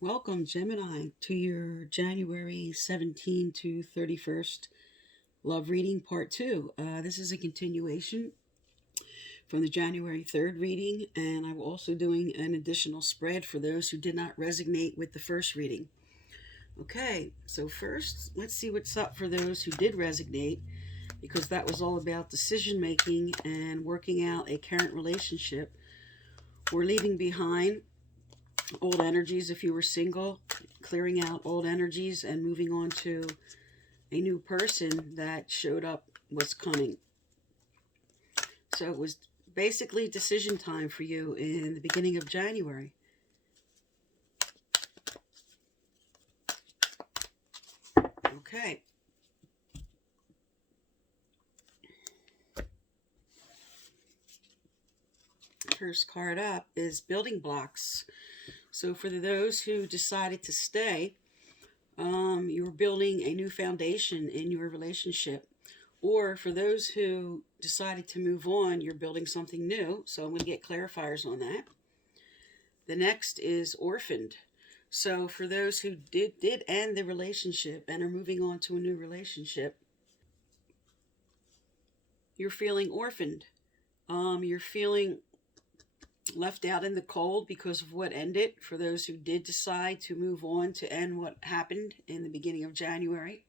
Welcome, Gemini, to your January 17 to 31st love reading, part 2. This is a continuation from the January 3rd reading, and I'm also doing an additional spread for those who did not resonate with the first reading. Okay, so first, let's see what's up for those who did resonate, because that was all about decision making and working out a current relationship. We're leaving behind old energies if you were single, clearing out old energies and moving on to a new person that showed up was coming. So it was basically decision time for you in the beginning of January. Okay. First card up is building blocks. So for those who decided to stay, you're building a new foundation in your relationship. Or for those who decided to move on, you're building something new. So I'm going to get clarifiers on that. The next is orphaned. So for those who did end the relationship and are moving on to a new relationship, you're feeling orphaned. You're feeling left out in the cold because of what ended. For those who did decide to move on to end what happened in the beginning of January.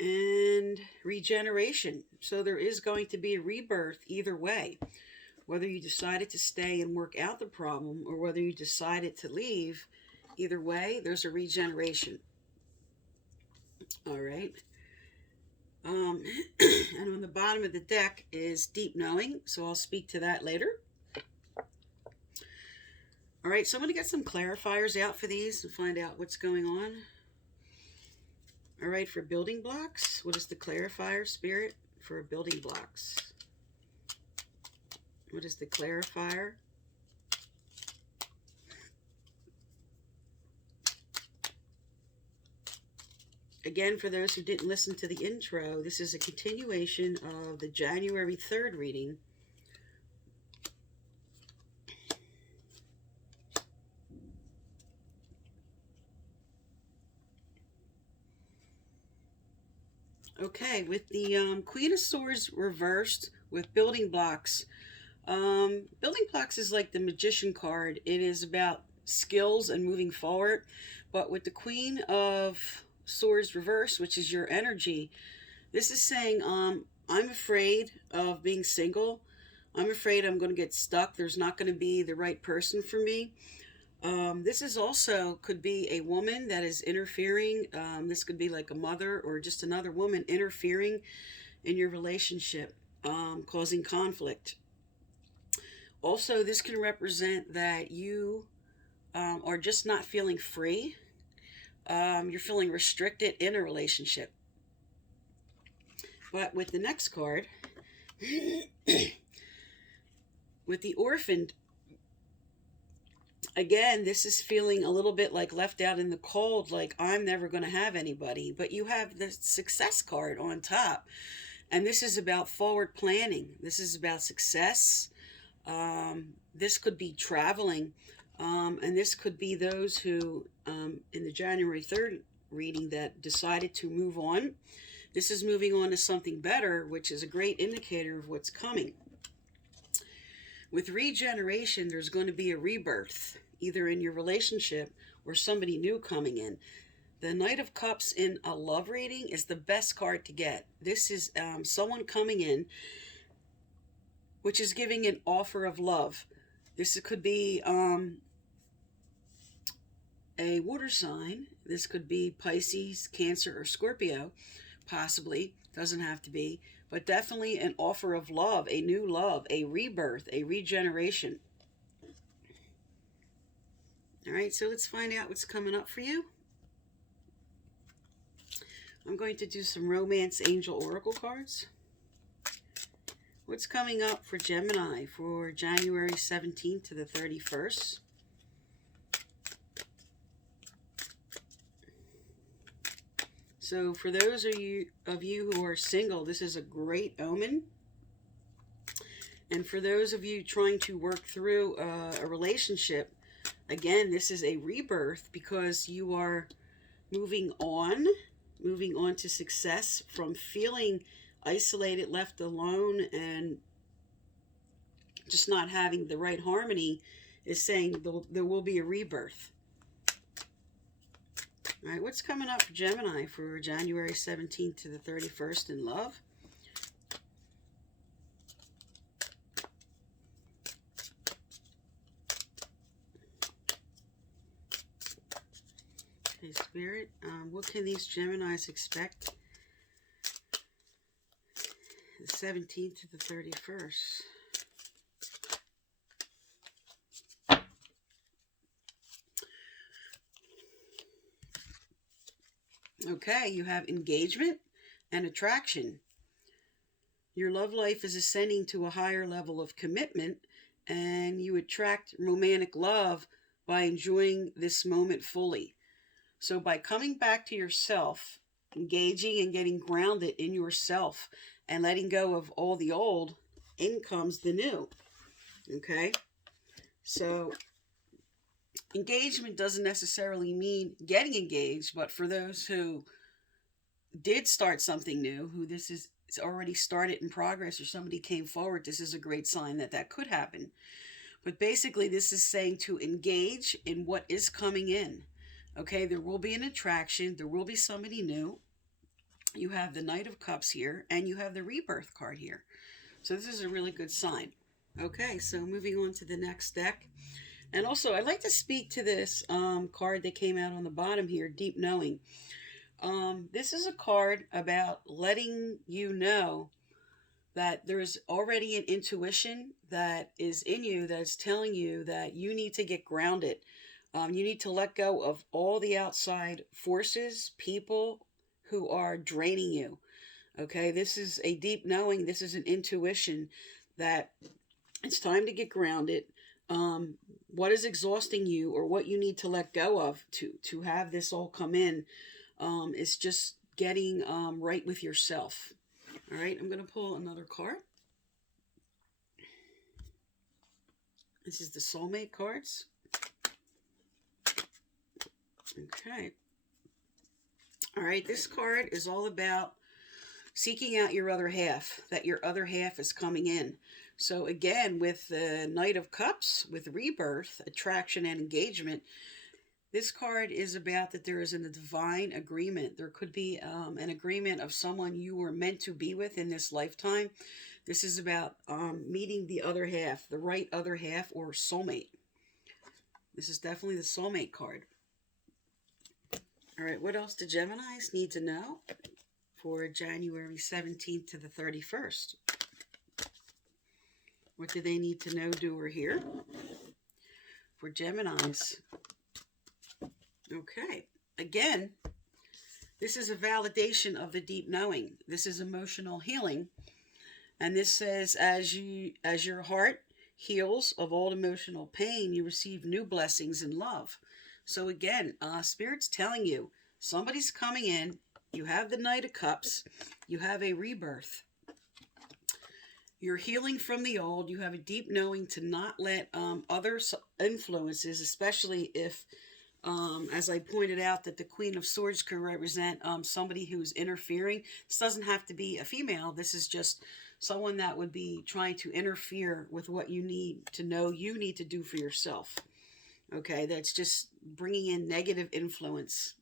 And regeneration. So there is going to be a rebirth either way. Whether you decided to stay and work out the problem or whether you decided to leave, either way, there's a regeneration. All right. And on the bottom of the deck is deep knowing, so I'll speak to that later. All right, so I'm going to get some clarifiers out for these and find out what's going on. All right, for building blocks, what is the clarifier, Spirit, for building blocks? What is the clarifier? Again, for those who didn't listen to the intro, this is a continuation of the January 3rd reading. Okay, with the Queen of Swords reversed with building blocks. Building blocks is like the Magician card. It is about skills and moving forward. But with the Queen of Swords reversed, which is your energy, this is saying, I'm afraid of being single. I'm afraid I'm going to get stuck. There's not going to be the right person for me. This is also could be a woman that is interfering. This could be like a mother or just another woman interfering in your relationship, causing conflict. Also, this can represent that you are just not feeling free. You're feeling restricted in a relationship. But with the next card, with the orphaned, again, this is feeling a little bit like left out in the cold, like I'm never going to have anybody. But you have the success card on top. And this is about forward planning. This is about success. This could be traveling. And this could be those who, in the January 3rd reading, that decided to move on. This is moving on to something better, which is a great indicator of what's coming. With regeneration, there's going to be a rebirth, either in your relationship or somebody new coming in. The Knight of Cups in a love reading is the best card to get. This is someone coming in, which is giving an offer of love. This could be a water sign. This could be Pisces, Cancer, or Scorpio, possibly. Doesn't have to be. But definitely an offer of love, a new love, a rebirth, a regeneration. All right, so let's find out what's coming up for you. I'm going to do some Romance Angel Oracle cards. What's coming up for Gemini for January 17th to the 31st? So for those of you who are single, this is a great omen. And for those of you trying to work through a relationship again, this is a rebirth because you are moving on to success from feeling isolated, left alone, and just not having the right harmony. Is saying there will be a rebirth. All right, what's coming up for Gemini for January 17th to the 31st in love? Okay, Spirit, what can these Geminis expect the 17th to the 31st? Okay, you have engagement and attraction. Your love life is ascending to a higher level of commitment, and you attract romantic love by enjoying this moment fully. So by coming back to yourself, engaging and getting grounded in yourself, and letting go of all the old, in comes the new. Okay? So engagement doesn't necessarily mean getting engaged, but for those who did start something new, who this is it's already started in progress, or somebody came forward, this is a great sign that that could happen. But basically, this is saying to engage in what is coming in. Okay, there will be an attraction, there will be somebody new. You have the Knight of Cups here, and you have the Rebirth card here. So this is a really good sign. Okay, so moving on to the next deck. And also, I'd like to speak to this card that came out on the bottom here, Deep Knowing. This is a card about letting you know that there's already an intuition that is in you that's telling you that you need to get grounded. You need to let go of all the outside forces, people who are draining you. Okay, this is a deep knowing. This is an intuition that it's time to get grounded. What is exhausting you, or what you need to let go of to have this all come in, is just getting right with yourself. All right, I'm going to pull another card. This is the soulmate cards. Okay. All right, this card is all about seeking out your other half, that your other half is coming in. So again, with the Knight of Cups, with rebirth, attraction, and engagement, this card is about that there is a divine agreement. There could be an agreement of someone you were meant to be with in this lifetime. This is about meeting the other half, the right other half, or soulmate. This is definitely the soulmate card. All right, what else do Geminis need to know for January 17th to the 31st? What do they need to know, do, or hear for Geminis? Okay, again, this is a validation of the deep knowing. This is emotional healing. And this says, as your heart heals of old emotional pain, you receive new blessings in love. So again, Spirit's telling you, somebody's coming in. You have the Knight of Cups. You have a rebirth. You're healing from the old. You have a deep knowing to not let other influences, especially if, as I pointed out, that the Queen of Swords can represent somebody who's interfering. This doesn't have to be a female. This is just someone that would be trying to interfere with what you need to know you need to do for yourself. Okay, that's just bringing in negative influence.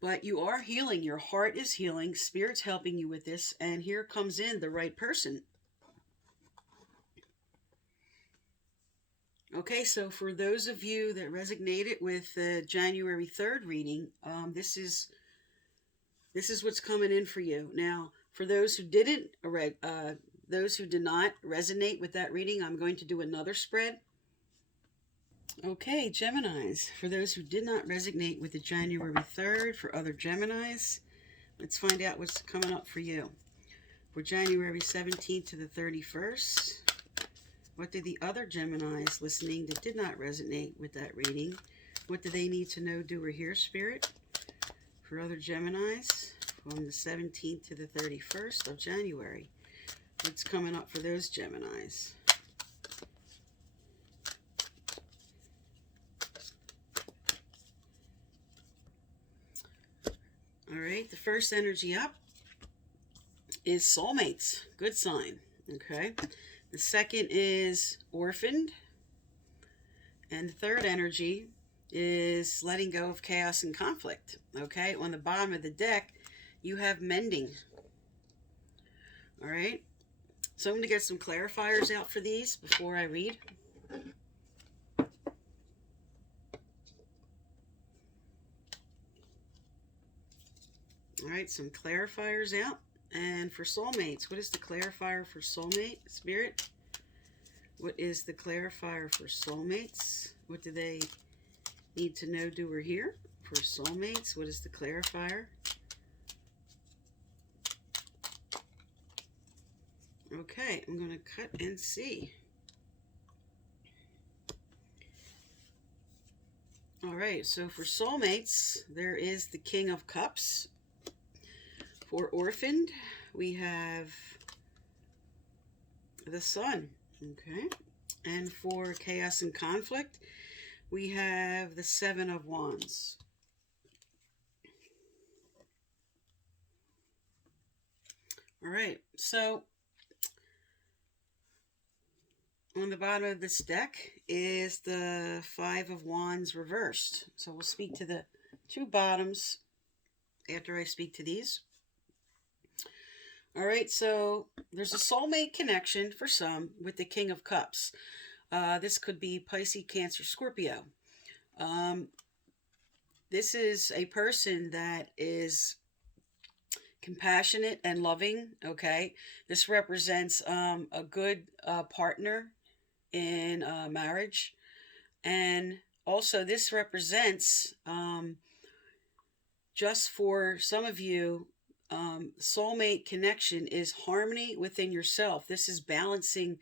But you are healing. Your heart is healing. Spirit's helping you with this. And here comes in the right person. Okay, so for those of you that resonated with the January 3rd reading, this is what's coming in for you. Now, for those who did not resonate with that reading, I'm going to do another spread. Okay, Geminis, for those who did not resonate with the January 3rd, for other Geminis, let's find out what's coming up for you. For January 17th to the 31st, what do the other Geminis listening that did not resonate with that reading, what do they need to know, do, or hear, Spirit? For other Geminis, from the 17th to the 31st of January, what's coming up for those Geminis? All right, the first energy up is soulmates. Good sign. Okay. The second is orphaned. And the third energy is letting go of chaos and conflict. Okay. On the bottom of the deck, you have mending. All right. So I'm going to get some clarifiers out for these before I read. All right, some clarifiers out. And for soulmates, what is the clarifier for soulmate, Spirit? What is the clarifier for soulmates? What do they need to know, do, or hear? For soulmates, what is the clarifier? Okay, I'm going to cut and see. All right, so for soulmates, there is the King of Cups. For orphaned, we have the Sun. Okay. And for chaos and conflict, we have the Seven of Wands. All right, so on the bottom of this deck is the Five of Wands reversed. So we'll speak to the two bottoms after I speak to these. All right, so there's a soulmate connection for some with the King of Cups. This could be Pisces, Cancer, Scorpio. This is a person that is compassionate and loving, okay? This represents a good partner in marriage. And also this represents, just for some of you, soulmate connection is harmony within yourself. This is balancing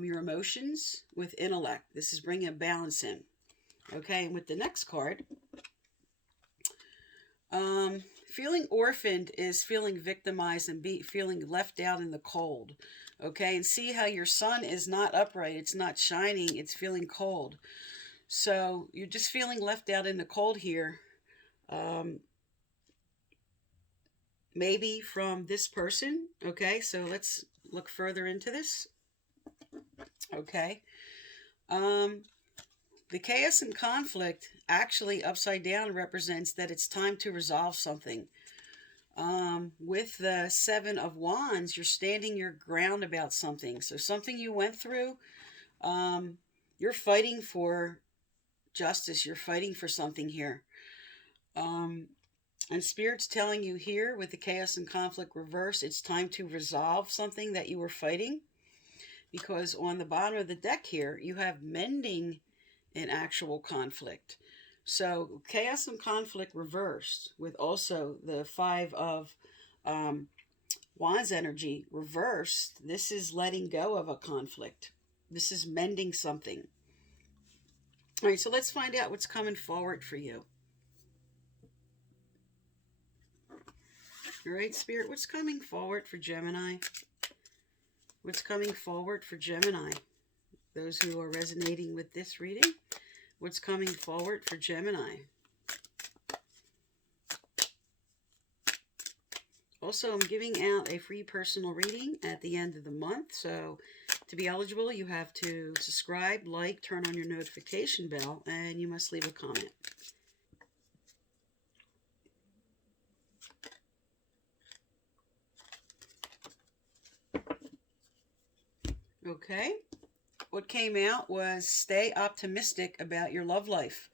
your emotions with intellect. This is bringing a balance in. Okay, and with the next card, feeling orphaned is feeling victimized and feeling left out in the cold. Okay, and see how your sun is not upright. It's not shining. It's feeling cold. So you're just feeling left out in the cold here. Maybe from this person. Okay, so let's look further into this. Okay. The chaos and conflict actually upside down represents that it's time to resolve something. With the Seven of Wands, you're standing your ground about something. So something you went through, you're fighting for justice. You're fighting for something here. And Spirit's telling you here with the chaos and conflict reverse, it's time to resolve something that you were fighting. Because on the bottom of the deck here, you have mending in actual conflict. So chaos and conflict reversed with also the Five of Wands energy reversed. This is letting go of a conflict. This is mending something. All right, so let's find out what's coming forward for you. All right, Spirit, what's coming forward for Gemini? What's coming forward for Gemini? Those who are resonating with this reading, what's coming forward for Gemini? Also, I'm giving out a free personal reading at the end of the month. So to be eligible, you have to subscribe, like, turn on your notification bell, and you must leave a comment. Okay, what came out was stay optimistic about your love life.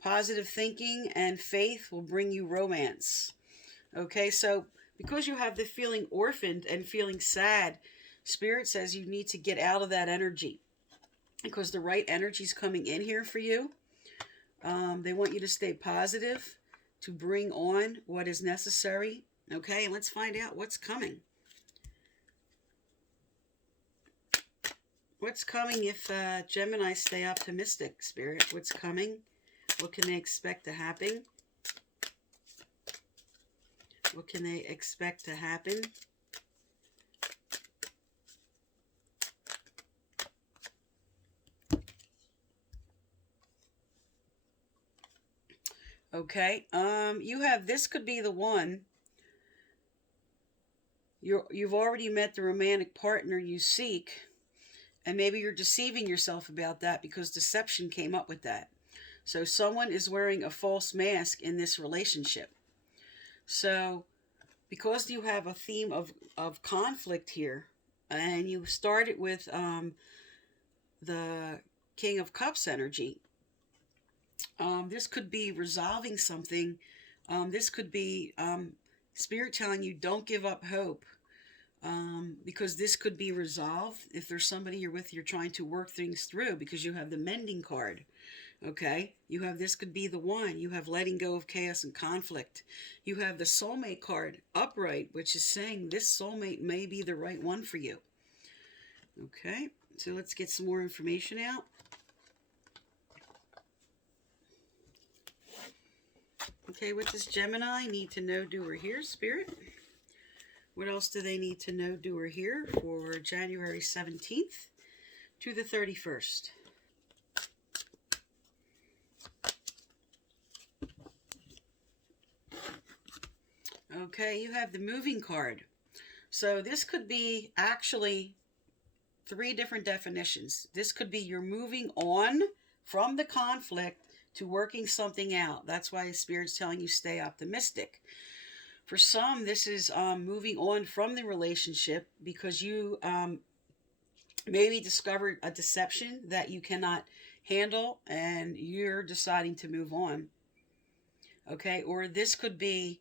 Positive thinking and faith will bring you romance. Okay, so because you have the feeling orphaned and feeling sad, Spirit says you need to get out of that energy because the right energy is coming in here for you. They want you to stay positive to bring on what is necessary. Okay, and let's find out what's coming. What's coming if Gemini stay optimistic, Spirit? What's coming? What can they expect to happen? What can they expect to happen? Okay. You have this could be the one. You've already met the romantic partner you seek, and maybe you're deceiving yourself about that because deception came up with that. So someone is wearing a false mask in this relationship. So because you have a theme of conflict here, and you started with the King of Cups energy, this could be resolving something. This could be Spirit telling you don't give up hope, because this could be resolved. If there's somebody you're with, you're trying to work things through because you have the mending card. Okay, you have this could be the one. You have letting go of chaos and conflict. You have the soulmate card upright, which is saying this soulmate may be the right one for you. Okay, so let's get some more information out. Okay, what does Gemini need to know, do, or hear, Spirit? What else do they need to know, do, or hear for January 17th to the 31st? Okay, you have the moving card. So this could be actually 3 different definitions. This could be you're moving on from the conflict to working something out. That's why Spirit's telling you stay optimistic. For some, this is moving on from the relationship because you maybe discovered a deception that you cannot handle and you're deciding to move on. Okay, or this could be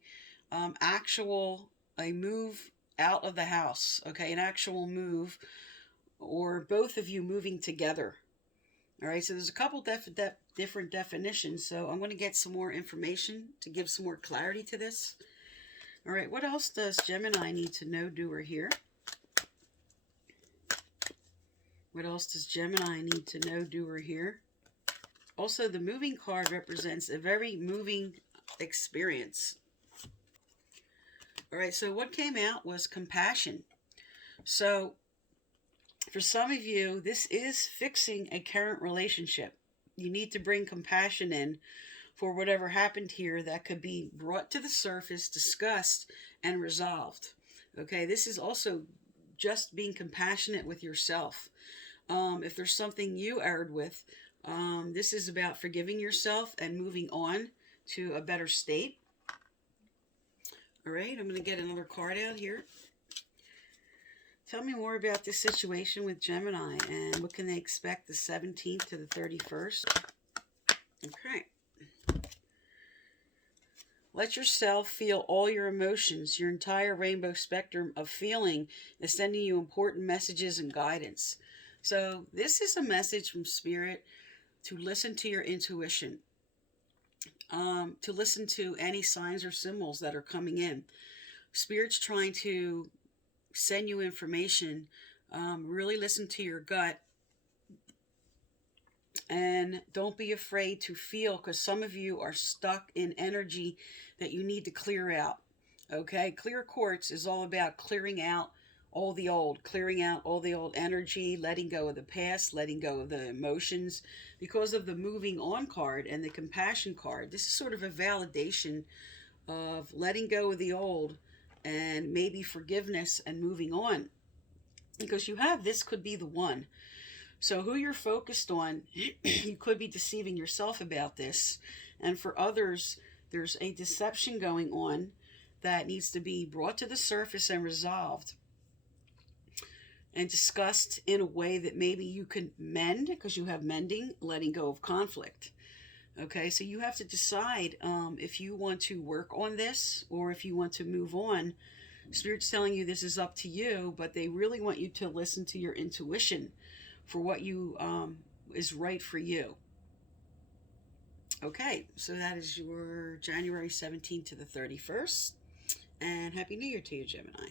a move out of the house. Okay, an actual move, or both of you moving together. All right, so there's a couple different definitions. So I'm going to get some more information to give some more clarity to this. All right, what else does Gemini need to know, do, or hear? What else does Gemini need to know, do, or hear? Also, the moving card represents a very moving experience. All right, so what came out was compassion. So for some of you, this is fixing a current relationship. You need to bring compassion in for whatever happened here that could be brought to the surface, discussed, and resolved. Okay, this is also just being compassionate with yourself. If there's something you erred with, this is about forgiving yourself and moving on to a better state. All right, I'm going to get another card out here. Tell me more about this situation with Gemini and what can they expect the 17th to the 31st. Okay. Let yourself feel all your emotions. Your entire rainbow spectrum of feeling is sending you important messages and guidance. So this is a message from Spirit to listen to your intuition. To listen to any signs or symbols that are coming in. Spirit's trying to send you information. Really listen to your gut. And don't be afraid to feel, because some of you are stuck in energy that you need to clear out. Okay? Clear quartz is all about clearing out all the old, clearing out all the old energy, letting go of the past, letting go of the emotions. Because of the moving on card and the compassion card, this is sort of a validation of letting go of the old and maybe forgiveness and moving on. Because you have this could be the one. So who you're focused on, you could be deceiving yourself about this. And for others, there's a deception going on that needs to be brought to the surface and resolved and discussed in a way that maybe you can mend, because you have mending, letting go of conflict. Okay, so you have to decide if you want to work on this or if you want to move on. Spirit's telling you this is up to you, but they really want you to listen to your intuition for what you is right for you. Okay, so that is your January 17th to the 31st. And Happy New Year to you, Gemini.